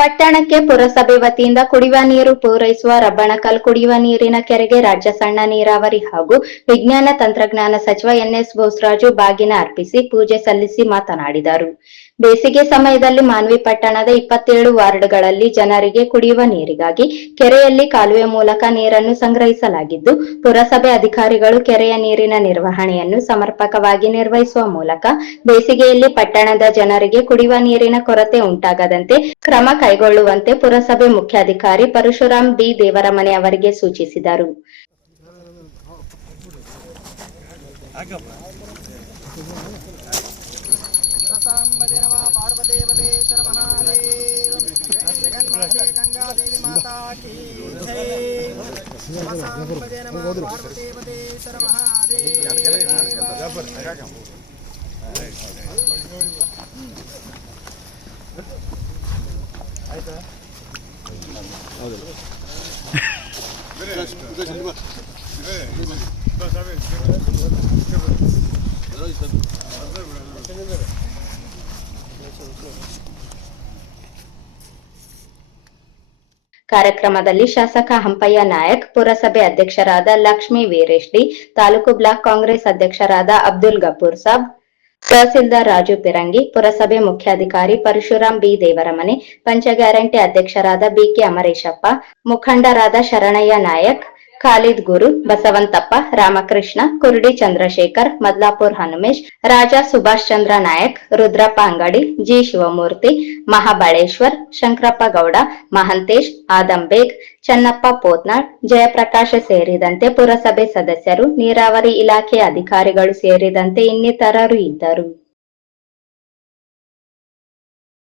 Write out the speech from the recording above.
ಪಟ್ಟಣಕ್ಕೆ ಪುರಸಭೆ ವತಿಯಿಂದ ಕುಡಿಯುವ ನೀರು ಪೂರೈಸುವ ರಬ್ಬಣಕಲ್ ಕುಡಿಯುವ ನೀರಿನ ಕೆರೆಗೆ ರಾಜ್ಯ ಸಣ್ಣ ನೀರಾವರಿ ಹಾಗೂ ವಿಜ್ಞಾನ ತಂತ್ರಜ್ಞಾನ ಸಚಿವ ಎನ್ಎಸ್ ಬೋಸರಾಜು ಬಾಗಿನ ಅರ್ಪಿಸಿ ಪೂಜೆ ಸಲ್ಲಿಸಿ ಮಾತನಾಡಿದರು. ಬೇಸಿಗೆ ಸಮಯದಲ್ಲಿ ಮಾನ್ವಿ ಪಟ್ಟಣದ ಇಪ್ಪತ್ತೇಳು ವಾರ್ಡ್ಗಳಲ್ಲಿ ಜನರಿಗೆ ಕುಡಿಯುವ ನೀರಿಗಾಗಿ ಕೆರೆಯಲ್ಲಿ ಕಾಲುವೆ ಮೂಲಕ ನೀರನ್ನು ಸಂಗ್ರಹಿಸಲಾಗಿದ್ದು, ಪುರಸಭೆ ಅಧಿಕಾರಿಗಳು ಕೆರೆಯ ನೀರಿನ ನಿರ್ವಹಣೆಯನ್ನು ಸಮರ್ಪಕವಾಗಿ ನಿರ್ವಹಿಸುವ ಮೂಲಕ ಬೇಸಿಗೆಯಲ್ಲಿ ಪಟ್ಟಣದ ಜನರಿಗೆ ಕುಡಿಯುವ ನೀರಿನ ಕೊರತೆ ಉಂಟಾಗದಂತೆ ಕ್ರಮ ಕೈಗೊಳ್ಳುವಂತೆ ಪುರಸಭೆ ಮುಖ್ಯಾಧಿಕಾರಿ ಪರಶುರಾಮ್ ಬಿ ದೇವರಮನೆ ಅವರಿಗೆ ಸೂಚಿಸಿದರು. ಕಾರ್ಯಕ್ರಮದಲ್ಲಿ ಶಾಸಕ ಹಂಪಯ್ಯ ನಾಯಕ್ ಪುರಸಭೆ ಅಧ್ಯಕ್ಷರಾದ ಲಕ್ಷ್ಮೀ ವೀರೇಶ್ಡಿ ತಾಲೂಕು ಬ್ಲಾಕ್ ಕಾಂಗ್ರೆಸ್ ಅಧ್ಯಕ್ಷರಾದ ಅಬ್ದುಲ್ ಗಫೂರ್ ಸಾಬ್ ತಹಸೀಲ್ದಾರ್ ರಾಜು ಪಿರಂಗಿ, ಪುರಸಭೆ ಮುಖ್ಯಾಧಿಕಾರಿ ಪರಶುರಾಮ್ ಬಿ. ದೇವರಮನೆ, ಪಂಚ ಗ್ಯಾರಂಟಿ ಅಧ್ಯಕ್ಷರಾದ ಬಿಕೆ ಅಮರೇಶಪ್ಪ, ಮುಖಂಡರಾದ ಶರಣಯ್ಯ ನಾಯಕ್ ಖಾಲಿದ್ ಗುರು, ಬಸವಂತಪ್ಪ, ರಾಮಕೃಷ್ಣ, ಕುರುಡಿ ಚಂದ್ರಶೇಖರ್, ಮದ್ಲಾಪುರ್ ಹನುಮೇಶ್, ರಾಜ ಸುಭಾಷ್ ಚಂದ್ರ ನಾಯಕ್, ರುದ್ರಪ್ಪ ಅಂಗಡಿ, ಜಿ ಶಿವಮೂರ್ತಿ, ಮಹಾಬಳೇಶ್ವರ್, ಶಂಕರಪ್ಪ ಗೌಡ, ಮಹಂತೇಶ್ ಆದಂ ಬೇಗ್, ಚನ್ನಪ್ಪ ಪೋತ್ನಾಳ್, ಜಯಪ್ರಕಾಶ ಸೇರಿದಂತೆ ಪುರಸಭೆ ಸದಸ್ಯರು, ನೀರಾವರಿ ಇಲಾಖೆ ಅಧಿಕಾರಿಗಳು ಸೇರಿದಂತೆ ಇನ್ನಿತರರು ಇದ್ದರು.